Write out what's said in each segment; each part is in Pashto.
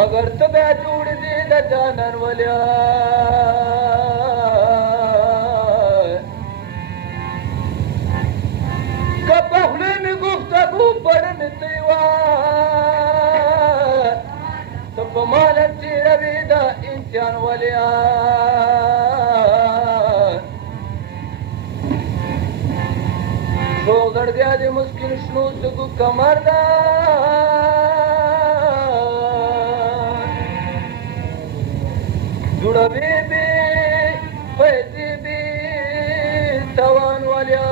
मगर तो बे जोड़ दे द जानन वालिया कपहले में गुफ्तगू पढ़न तेवा तो बमाना तेरा बेदा इंसान वालिया तो गड़ गया दे मुश्किल शनूस को कमरदा जुड़ा बेबी पैसे भी तवान वालिया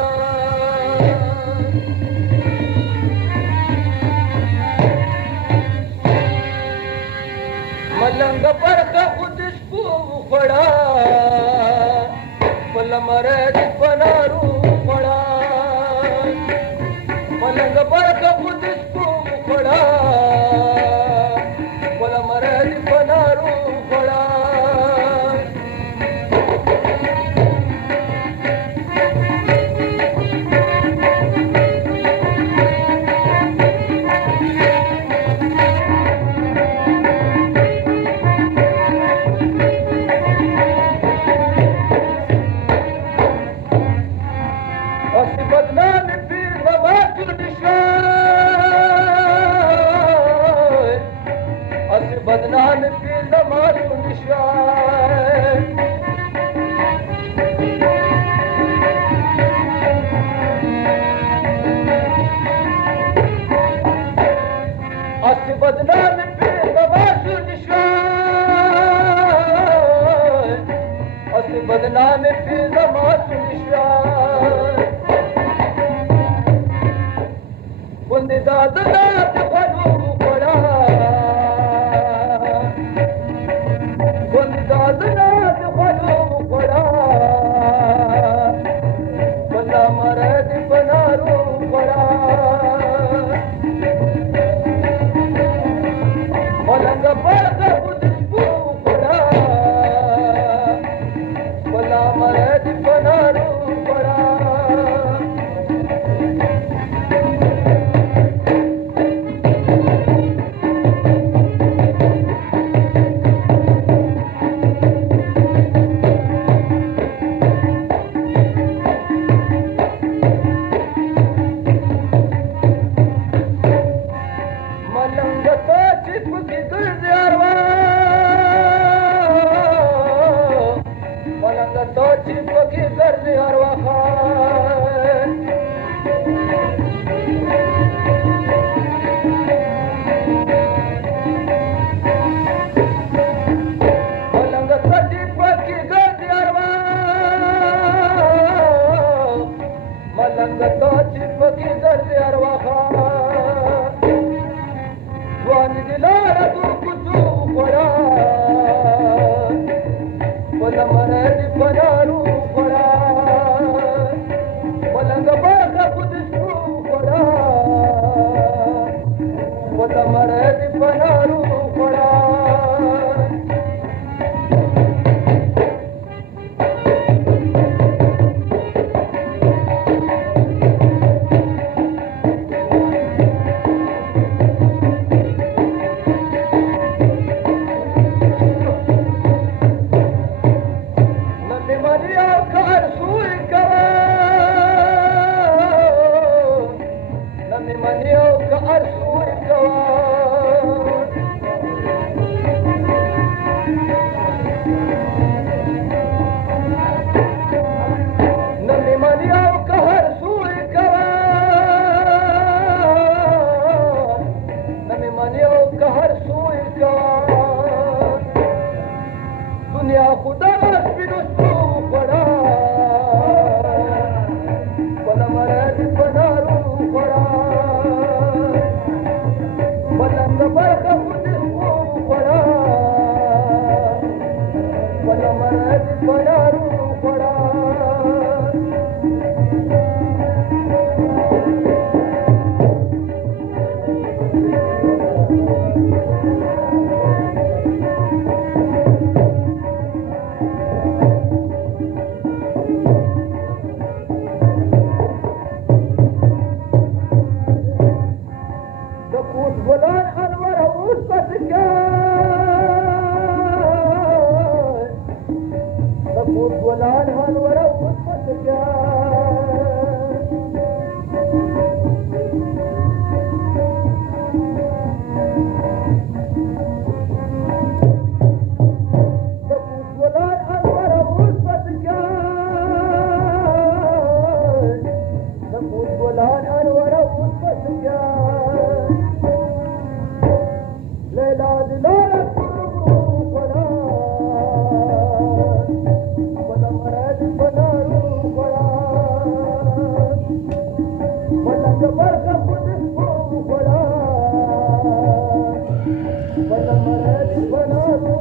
मलंग पर का खुद इसको पड़ा पल मरे पनारू पड़ा मलंग पर का खुद इसको पड़ा पल मरे पनारू पड़ा बदनाम في زمان النشوان أصل بدنام في زمان النشوان أصل بدنام في زمان النشوان والنداء ذات قلوب فنادوا